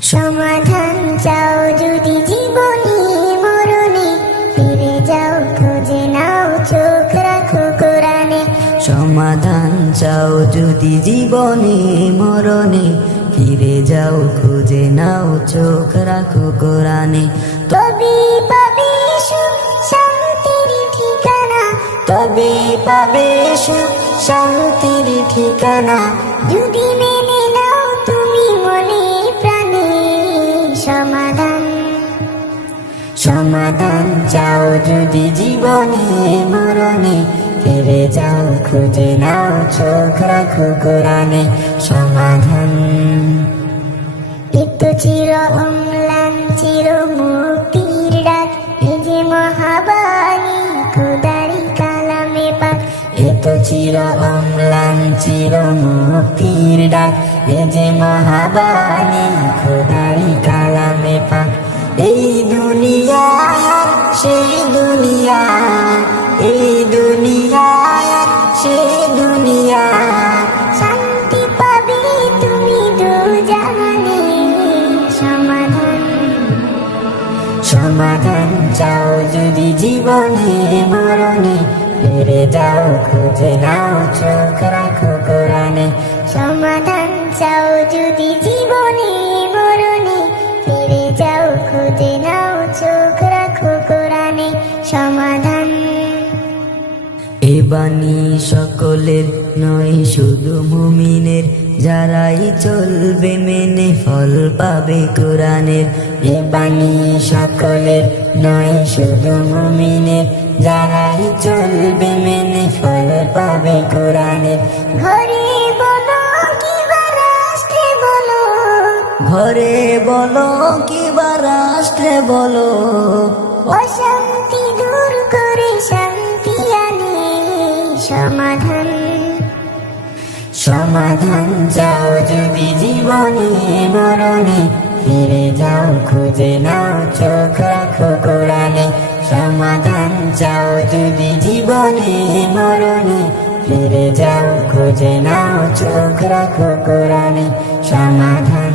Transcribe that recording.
সমাধান চাও যদি জীবনে মরণে, ফিরে যাও খুঁজে নাও চোখ রাখো কোরআনে। সমাধান চাও যদি জীবনে মরণে, ফিরে যাও খুঁজে নাও চোখ রাখো কোরআনে। তবে পাবে সুখ শান্তির ঠিকানা, তবে পাবে সুখ শান্তির ঠিকানা, যদি মেনে নাও তুমি মনে প্রাণে। সমাধান সমাধান চাও যদি জীবনে মরণে, ফিরে যাও খুঁজে নাও চোখ রাখো কোরআনে। সমাধান এত চির অম্লান চির মুক্তির ডাক, এ যে মহাবাণী খোদারি কালামে পাক। এত চির অম্লান চির মুক্তির ডাক, এ যে মহাবাণী খোদারি কালামে পাক। এই দুনিয়া সেই দুনিয়া, এই দুনিয়া সেই দুনিয়া, শান্তি পাবে তুমি দুজাহানে। সমাধান সমাধান চাও যদি জীবনে মরণে, ফিরে যাও খুঁজে নাও চোখ রাখো কোরআনে। সমাধান চাও যদি জীবনে মরণে, ফিরে যাও খুঁজে নাও চোখ রাখো কোরআনে। সমাধান এ বাণী সকলের নয় শুধু মুমিনের, যারাই চলবে মেনে ফল পাবে কোরআনের। এ বাণী সকলের নয় শুধু মুমিনের, যারাই চলবে মেনে ফল পাবে কোরআনের। ঘরে বলো কিবা রাষ্ট্রে বলো, ঘরে বলো কিবা রাষ্ট্রে বলো, অশান্তি দূর করে শান্তি আনে। সমাধান সমাধান চাও যদি জীবনে মরণে, ফিরে যাও খুঁজে নাও চোখ রাখো কোরআনে। সমাধান চাও যদি জীবনে মরণে, ফিরে যাও খুঁজে নাও চোখ রাখো কোরআনে। সমাধান